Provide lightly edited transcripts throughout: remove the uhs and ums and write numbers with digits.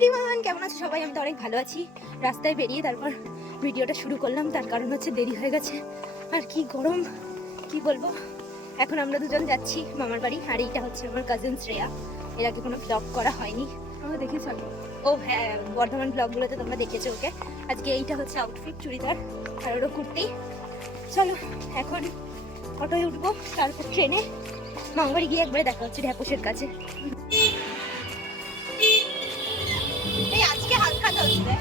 Everyone, কেমন আছো সবাই? আমি তো অনেক ভালো আছি। রাস্তায় বেরিয়ে তারপর ভিডিওটা শুরু করলাম, তার কারণ হচ্ছে দেরি হয়ে গেছে। আর কি গরম, কি বলবো। এখন আমরা দুজন যাচ্ছি মামার বাড়ি, আর এইটা হচ্ছে আমার কাজিন শ্রেয়া। এর আগে কোনো ব্লগ করা হয়নি, আমরা দেখেছো? ও হ্যাঁ, বর্ধমান ব্লগগুলোতে তোমরা দেখেছো ওকে। আজকে এইটা হচ্ছে আউটফিট, চুড়িদার আর ওরও কুর্তি। চলো এখন অটোয় উঠবো, তারপর ট্রেনে মামার বাড়ি গিয়ে একবারে দেখা হচ্ছে ঢ্যাপুসের কাছে। আজকে হালকা চলছে,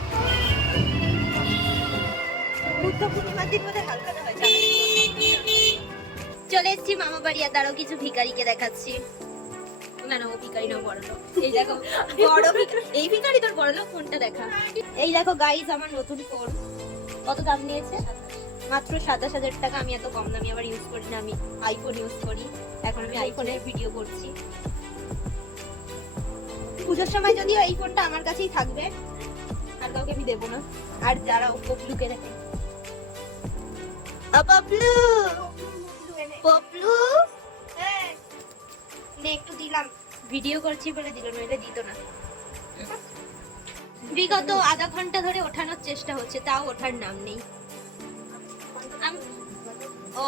বুদ্ধ পূর্ণিমার দিন বোধহয় হালকা হয়। চলে এসেছি মামা বাড়ি, আর তারও কিছু ভিখারিকে দেখাচ্ছি। না না, ও ভিখারি না, বড় লোক। এই দেখো বড় ভিখারি, এই ভিখারি তোর বড় লোক। ফোনটা দেখা। এই দেখো গাইস, আমার নতুন ফোন। কত দাম নিয়েছে? মাত্র 27,000 টাকা। আমি এত কম দামি আবার ইউজ করি না, আমি আইফোন ইউজ করি। এখন আমি আইফোনের ভিডিও করছি। পুজোর সময় যদিও এই ফোনটা আমার কাছেই থাকবে, আর কাউকে আমি দেবো না। আর যারা পপলুকে দেখে, পপলু পপলু নে একটু দিলাম, ভিডিও করছি বলে দিল, নইলে দিত না। বিগত আধা ঘন্টা ধরে ওঠানোর চেষ্টা হচ্ছে, তাও ওঠার নাম নেই। ও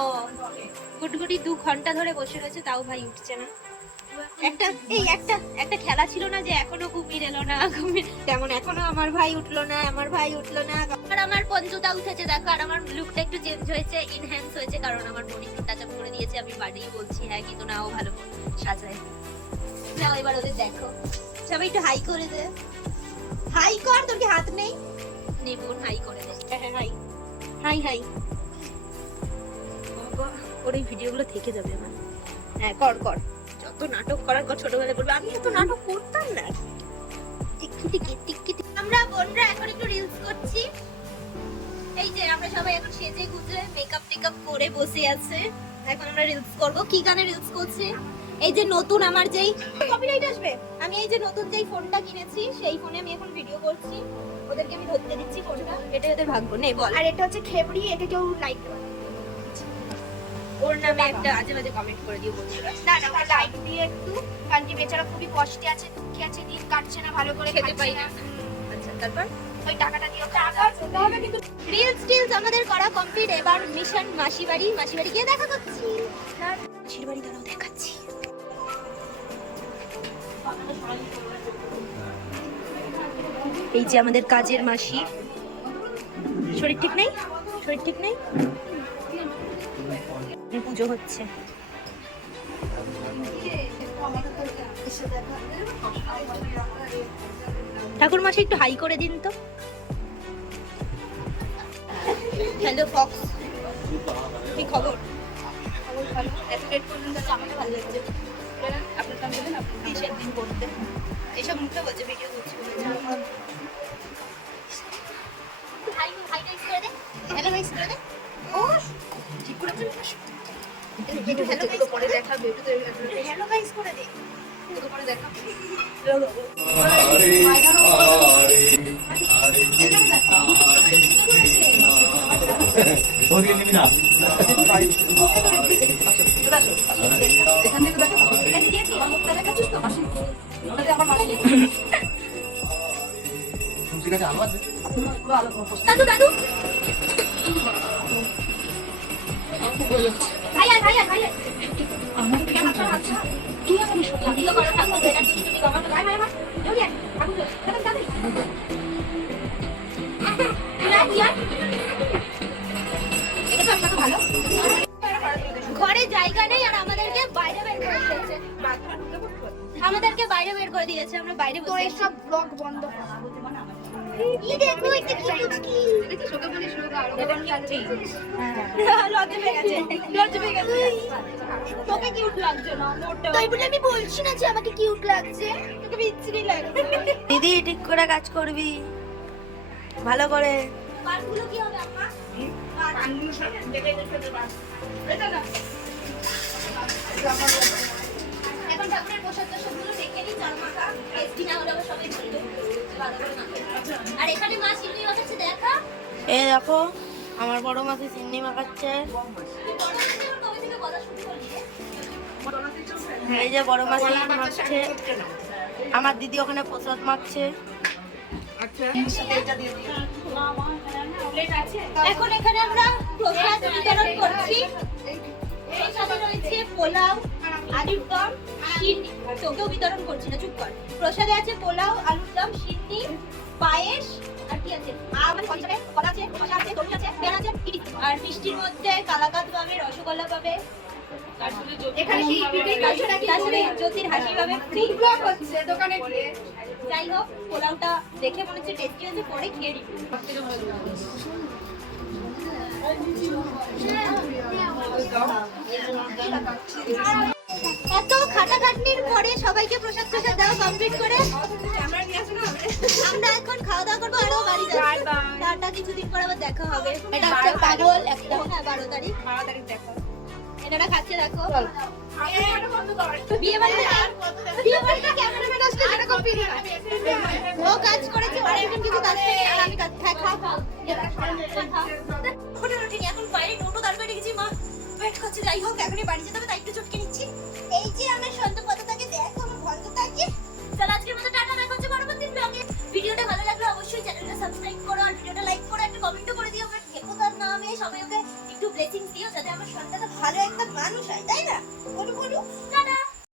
গুটগুটি 2 ঘন্টা ধরে বসে রয়েছে, তাও ভাই উঠছে না। একটা খেলা ছিল না যে এখনো কুমির এলো না, তেমন এখনো আমার ভাই উঠলো না। আর আমার পঞ্চুটা উঠেছে দেখো, আর আমার লুকটা একটু চেঞ্জ হয়েছে, ইনহ্যান্স হয়েছে, কারণ আমার বোন একটু টাচ আপ করে দিয়েছে। আমি বাড়িই বলছি হ্যাঁ, কিন্তু নাও ভালো সাজায়। নাও এবার ওদের দেখো, সবাই একটু হাই করে দে। হাই কর, তোর কি হাত নেই? নে বোন, হাই করে দে। হ্যাঁ হাই হাই হাই। ওর এই ভিডিওগুলো থেকে যাবে আমার। হ্যাঁ কর কর, যত নাটক করার কথা ছোটবেলায় বলবে, আমি এত নাটক করতাম না। আমরা বোনরা এখন একটু রিলস করছি। এই যে আমরা সবাই এখন সেজে গুজে মেকআপ টেকআপ করে বসে আছে। এখন আমরা রিলস করব। কি গানে রিলস করছি? এই যে নতুন আমার যেই কপিরাইট আসবে, আমি এই যে নতুন যেই ফোনটা কিনেছি সেই ফোনে আমি এখন ভিডিও করছি। ওদেরকে আমি ধরতে দিচ্ছি ফোনটা, এটাই ওদের ভাগ্য। নে বল। আর এটা হচ্ছে খেবড়ি, এটা কেউ লাইক দেবে ওর নামে একটা আজে বাজে কমেন্ট করে দিও বন্ধুরা। না না, ওরা লাইক দিয়ে একটু, কারণ কি বেচারা খুবই কষ্টে আছে, দুঃখে আছে, দিন কাটছে না, ভালো করে খেতে পাই খাচ্ছে না। আচ্ছা তারপর ওই টাকাটা দিয়ে টাকা দিতে হবে। কিন্তু রিলস টিলস আমাদের করা কমপ্লিট। এবার মিশন মাসি বাড়ি গিয়ে দেখা করছি। মাসির বাড়ি দাঁড়াও দেখাচ্ছি। এই যে আমাদের কাজের মাসি। শরীর ঠিক নেই, পুজো হচ্ছে। ঠাকুর মাসি একটু হাই করে দিন তো। হ্যালো ফক্স, কি খবর? ভালো। এত লেট পর্যন্ত আমাকে ভালো লাগছে। আপনার কাম দেবেন, আপনি দেশের দিন করতে এইসব মুখে বলছে ভিডিও করছি। হাই গাইস করে দে, হ্যালো গাইস করে দে। ও ঠিক করে দিন, একটু হ্যালো গাইস পরে দেখাবে, একটু হ্যালো গাইস করে দে, একটু পরে দেখাবে। ওদিকে নিবি না। ঠিক আছে, আলো আছে। দাদু দাদু ভাইয়া ভাইয়া ভাইয়া আমার কি হাতটা আছে? তুই আমাকে সত্যি তো করা থাকবে, এটা তুই যদি কমাতে ভাই ভাই ভাই জলদি আয়, কাকু দাদা দাদা ভালো। ঘরে জায়গা নেই আর আমাদেরকে বাইরে বের করে দিয়েছে। আমরা বাইরে তো বসে এই সব ব্লগ বন্ধ কর। এই দেখো একটা কি কুচকি, দেখি শোকা বলে শোকা আর লজ্জা পেয়ে গেছে। তোকে কিউট লাগছে না মোটা, তাই বলে আমি বলছি না যে আমাকে কিউট লাগছে। তোকে বিচ্ছিরি লাগছে। দিদি ঠিক করে কাজ করবি, ভালো করে। পানগুলো কি হবে আম্মা? পানগুলো সব দেখে দেখে বাস এটা না। এখন ঠাকুরের প্রসাদ সবগুলো দেখে নি, চাল মাখা টেস্টি না হলে সবাই বলবে ভালো করে মাখা। আর এখানে মা চিংড়ি মাখাচ্ছে দেখা। এই দেখো আমার বড় মাসি চিংড়ি মাখাচ্ছে। এই যে বড় মাসি মাখছে, আমার দিদি ওখানে প্রসাদ মাখছে। এখন এখানে আমরা প্রসাদ বিতরণ করছি। প্রসাদে রয়েছে পোলাও, আলুর দম, সিন্নি। তোকেও বিতরণ করছি না, চুপ কর। প্রসাদে আছে পোলাও, আলুর দম, সিন্নি, পায়েস, আর কি আছে? আমার পঞ্চায়ে কলা আছে, শসা আছে, তরমুজ আছে, পেয়ারা আছে, ইডলি। আর মিষ্টির মধ্যে কালাকাঁদ পাবে, রসগোল্লা পাবে। এখানে কি তার সাথে জ্যোতির হাসি পাবে ফ্রি। ব্লগ হচ্ছে দোকানে গিয়ে। যাই হোক, পোলাওটা দেখে মনে হচ্ছে টেস্টি হয়েছে, পরে খেয়ে নিবি। এত খাটাখাটনির পরে সবাইকে প্রসাদ প্রসাদ দেওয়া কমপ্লিট করে আমরা এখন খাওয়া দাওয়া করবো, আরো বাড়ি যাচ্ছি। টাটা, কিছুদিন পর আবার দেখা হবে। এটা হচ্ছে পাগল একটা, হ্যাঁ 12 তারিখ। এনারা খাচ্ছে, দেখো। বিয়ে বাড়িতে ক্যামেরাম্যান আসলে যেরকম ফিল হয়। ও কাজ করেছে, ওর একজন কিছু কাজ করে, আর আমি কাজ খাও। এখন উঠিনি, এখন বাইরে টোটো দাঁড় করে রেখেছি, মা ওয়েট করছে। যাই হোক, এখনই বাড়ি যেতে হবে, তাই একটু চটকে নিচ্ছি। এই যে আমার সন্তপদাটাকে দেখো, আমার ভদ্রতাকে। চলো আজকের মতো টাটা, দেখা হচ্ছে পরবর্তী ব্লগে। ভিডিওটা ভালো লাগলে অবশ্যই চ্যানেলটা সাবস্ক্রাইব করো, আর ভিডিওটা লাইক করো, একটা কমেন্টও করে দিও। আমার থেকো তার নামে সবাই ওকে একটু ব্লেসিংস দিও, যাতে আমার সন্তানটা ভালো একটা মানুষ হয়, তাই না? বলো টাটা।